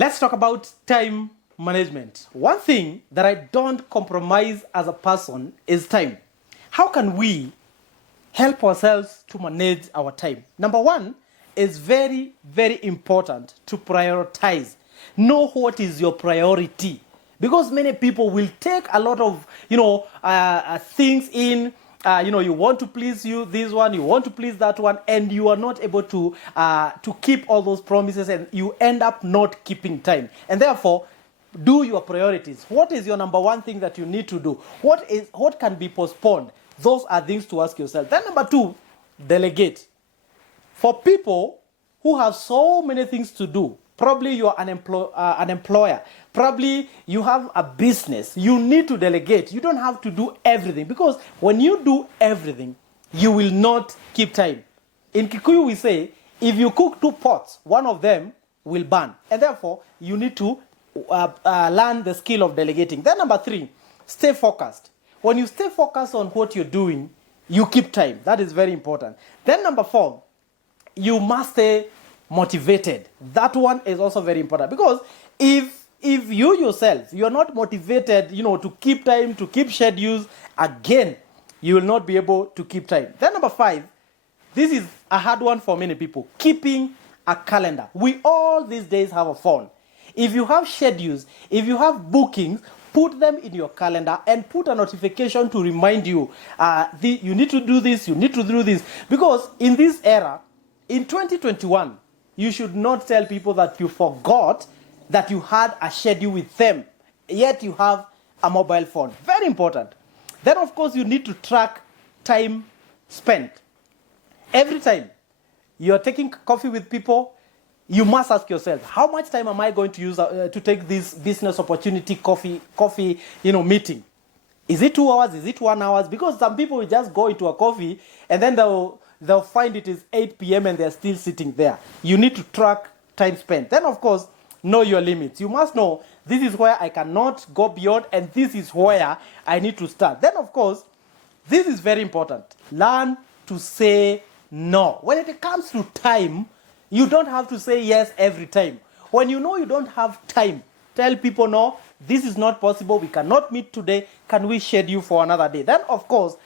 Let's talk about time management. One thing that I don't compromise as a person is time. How can we help ourselves to manage our time? Number one is very, very important to prioritize. Know what is your priority. Because many people will take a lot of, things in, you want to please this one, you want to please that one, and you are not able to keep all those promises, and you end up not keeping time. And therefore, do your priorities. What is your number one thing that you need to do? What can be postponed? Those are things to ask yourself. Then number two, delegate. For people who have so many things to do, probably you are an employer, probably you have a business, you need to delegate. You don't have to do everything, because when you do everything, you will not keep time. In Kikuyu we say, if you cook 2 pots, one of them will burn. And therefore, you need to learn the skill of delegating. Then number 3, stay focused. When you stay focused on what you're doing, you keep time. That is very important. Then number 4, you must stay motivated. That one is also very important, because if you yourself, you're not motivated, to keep time, to keep schedules, again, you will not be able to keep time. Then number 5, this is a hard one for many people, keeping a calendar. We all these days have a phone. If you have schedules, if you have bookings, put them in your calendar and put a notification to remind you, you need to do this, you need to do this. Because in this era, in 2021, you should not tell people that you forgot that you had a schedule with them, yet you have a mobile phone. Very important. Then, of course, you need to track time spent. Every time you're taking coffee with people, you must ask yourself, how much time am I going to use to take this business opportunity coffee meeting? Is it 2 hours? Is it 1 hour? Because some people will just go into a coffee and then they'll find it is 8 p.m. and they're still sitting there. You need to track time spent. Then, of course, know your limits. You must know, this is where I cannot go beyond, and this is where I need to start. Then, of course, this is very important. Learn to say no. When it comes to time, you don't have to say yes every time. When you know you don't have time, tell people, no, this is not possible. We cannot meet today. Can we schedule for another day? Then, of course,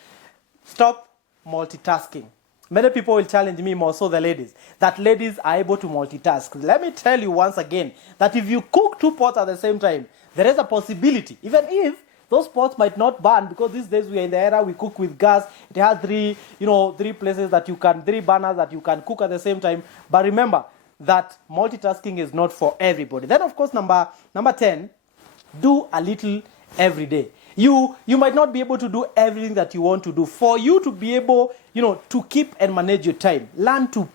stop multitasking. Many people will challenge me, more so the ladies, that ladies are able to multitask. Let me tell you once again that if you cook 2 pots at the same time, there is a possibility, even if those pots might not burn, because these days we are in the era we cook with gas. It has 3 places that you can, 3 burners that you can cook at the same time. But remember that multitasking is not for everybody. Then, of course, number 10, do a little every day. You might not be able to do everything that you want to do. For you to be able, to keep and manage your time, learn to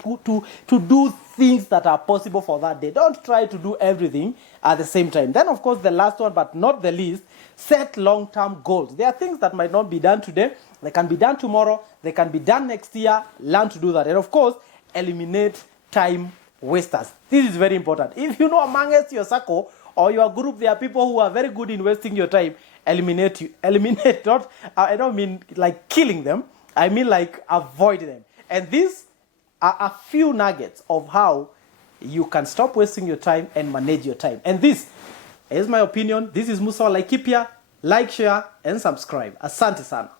do things that are possible for that day. Don't try to do everything at the same time. Then, of course, the last one, but not the least, set long-term goals. There are things that might not be done today. They can be done tomorrow. They can be done next year. Learn to do that. And, of course, eliminate time wasters. This is very important. If you know amongst your circle or your group, there are people who are very good in wasting your time, eliminate. Not, I don't mean like killing them. I mean like avoid them. And these are a few nuggets of how you can stop wasting your time and manage your time. And this is my opinion. This is Musa Wa Laikipia. Like, share, and subscribe. Asante sana.